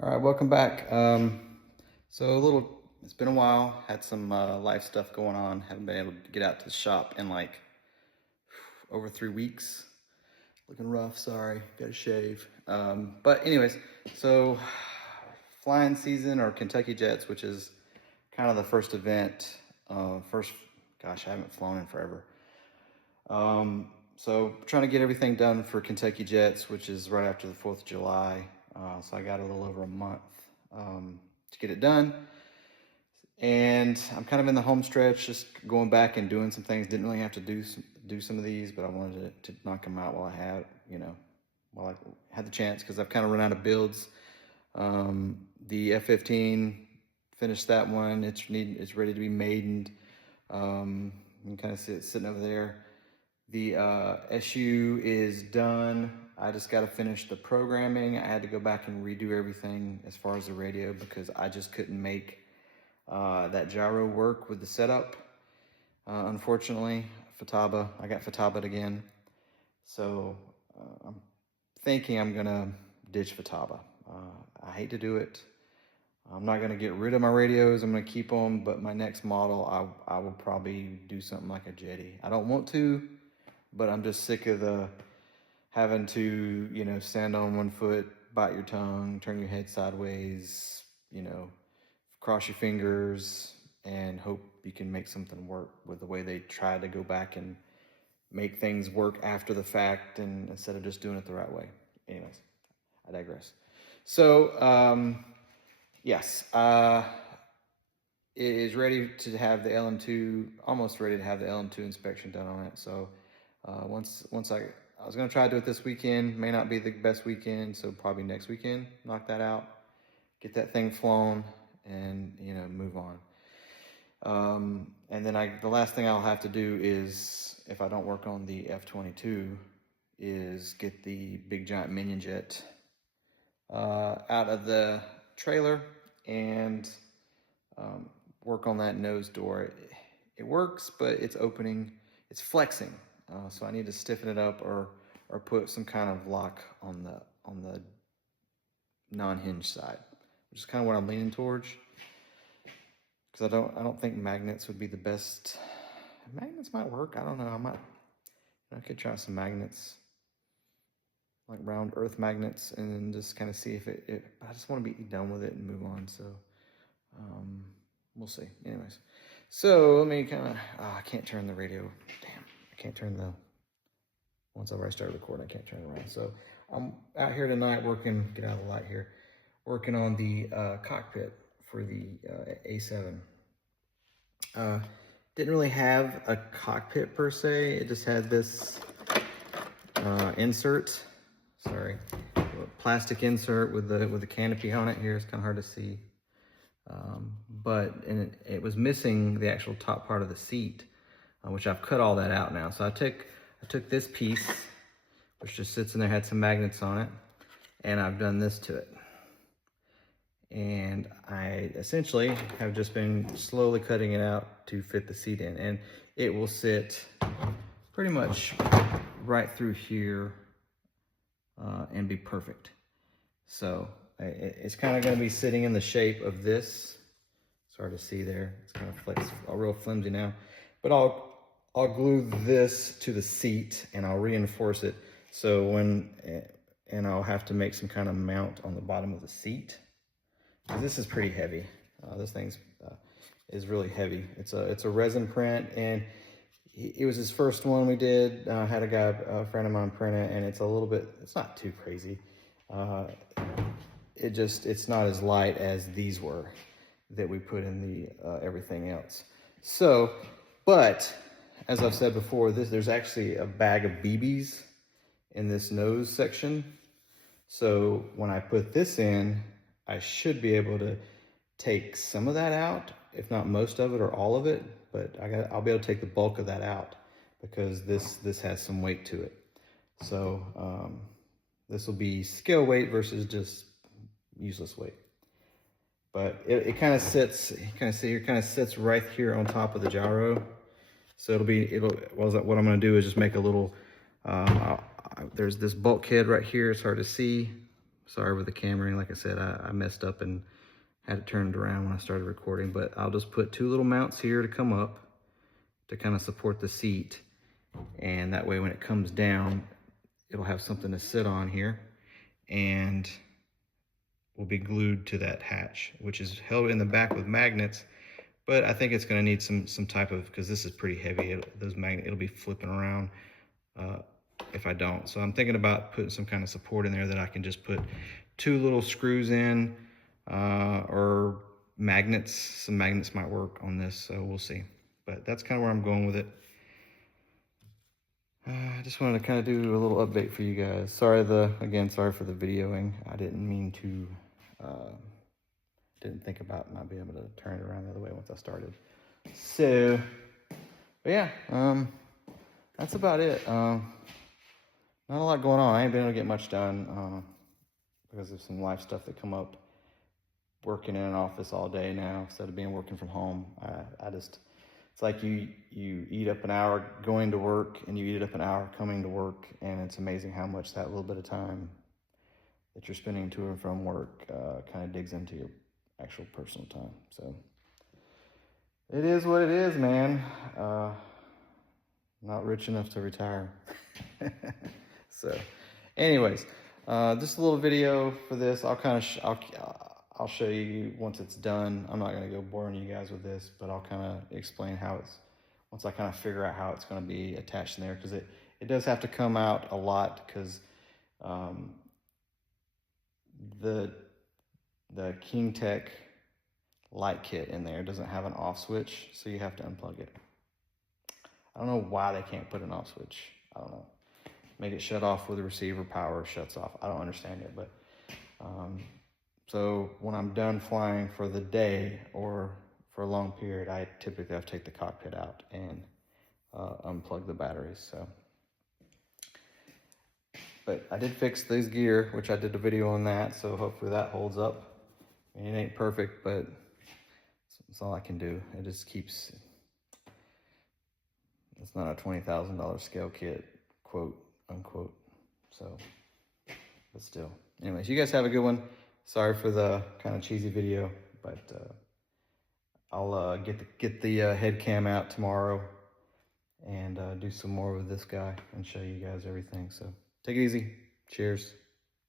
All right, welcome back. It's been a while. Had some life stuff going on. Haven't been able to get out to the shop in like over 3 weeks. Looking rough, sorry. Got to shave. But anyways, so flying season or Kentucky Jets, which is kind of the first event. Gosh, I haven't flown in forever. So trying to get everything done for Kentucky Jets, which is right after the 4th of July. So I got a little over a month to get it done. And I'm kind of in the home stretch, just going back and doing some things. Didn't really have to do some of these, but I wanted to knock them out while I had, while I had the chance, because I've kind of run out of builds. The F-15, finished that one. It's ready to be maidened. You can kind of see it sitting over there. The SU is done. I just got to finish the programming. I had to go back and redo everything as far as the radio because I just couldn't make that gyro work with the setup. Unfortunately, I got Futaba again. So I'm thinking I'm gonna ditch Futaba. I hate to do it. I'm not gonna get rid of my radios. I'm gonna keep them, but my next model, I will probably do something like a Jetty. I don't want to, but I'm just sick of having to, stand on one foot, bite your tongue, turn your head sideways, cross your fingers, and hope you can make something work with the way they try to go back and make things work after the fact, and instead of just doing it the right way. Anyways, I digress. So, yes, it is ready to have the LM2, almost ready to have the LM2 inspection done on it. So once I was going to try to do it this weekend, may not be the best weekend, so probably next weekend, knock that out, get that thing flown, and move on. And then the last thing I'll have to do is, if I don't work on the F-22, is get the big giant minion jet out of the trailer and work on that nose door. It works, but it's flexing. So I need to stiffen it up or put some kind of lock on the non-hinge side, which is kind of what I'm leaning towards. Because I don't think magnets would be the best. Magnets might work. I don't know. I could try some magnets, like round earth magnets, and just kind of see if it. I just want to be done with it and move on. So we'll see. Anyways, so let me kind of. I can't turn the radio. Damn, I can't turn the. Once I've already started recording, I can't turn it around. So I'm out here tonight working. Get out of the light here. Working on the cockpit for the A7. Didn't really have a cockpit per se. It just had this insert. Sorry, plastic insert with the canopy on it here. It's kind of hard to see, but it was missing the actual top part of the seat, which I've cut all that out now. So I took this piece, which just sits in there, had some magnets on it, and I've done this to it. And I essentially have just been slowly cutting it out to fit the seat in, and it will sit pretty much right through here and be perfect. So it's kind of going to be sitting in the shape of this. It's hard to see there. It's kind of real flimsy now, but I'll glue this to the seat and I'll reinforce it. So and I'll have to make some kind of mount on the bottom of the seat. This is pretty heavy. This thing is really heavy. It's a resin print, and it was his first one we did. Had a friend of mine print it, and it's not too crazy. It's not as light as these were that we put in the everything else. So, but as I've said before, there's actually a bag of BBs in this nose section. So when I put this in, I should be able to take some of that out, if not most of it or all of it, but I'll be able to take the bulk of that out because this has some weight to it. So this will be scale weight versus just useless weight. But it kind of sits, you kind of see here, kind of sits right here on top of the gyro. So what I'm going to do is just make a little, there's this bulkhead right here. It's hard to see. sorry with the camera. Like I said, I messed up and had it turned around when I started recording, but I'll just put 2 little mounts here to come up to kind of support the seat. And that way when it comes down, it'll have something to sit on here and will be glued to that hatch, which is held in the back with magnets. But I think it's going to need some type of, because this is pretty heavy, it'll be flipping around if I don't. So I'm thinking about putting some kind of support in there that I can just put 2 little screws in, or magnets. Some magnets might work on this, so we'll see. But that's kind of where I'm going with it. I just wanted to kind of do a little update for you guys. Sorry for the videoing. I didn't mean to, didn't think about not being able to turn it around the other way once I started. So, but yeah, that's about it. Not a lot going on. I ain't been able to get much done because of some life stuff that come up. Working in an office all day now instead of working from home. It's like you eat up an hour going to work and you eat up an hour coming to work, and it's amazing how much that little bit of time that you're spending to and from work kind of digs into your actual personal time. So it is what it is, man. Not rich enough to retire. So anyways, just a little video for this. I'll show you once it's done. I'm not going to go boring you guys with this, but I'll kind of explain how once I kind of figure out how it's going to be attached in there, because it does have to come out a lot, because the King Tech light kit in there doesn't have an off switch, so you have to unplug it. I don't know why they can't put an off switch. I don't know. Make it shut off with the receiver power shuts off. I don't understand it, but so when I'm done flying for the day or for a long period, I typically have to take the cockpit out and unplug the batteries. So, but I did fix these gear, which I did a video on that. So hopefully that holds up. I mean, it ain't perfect, but it's all I can do. It just keeps. It's not a $20,000 scale kit, quote unquote. So, but still. Anyways, you guys have a good one. Sorry for the kind of cheesy video, but I'll get the head cam out tomorrow and do some more with this guy and show you guys everything. So take it easy. Cheers.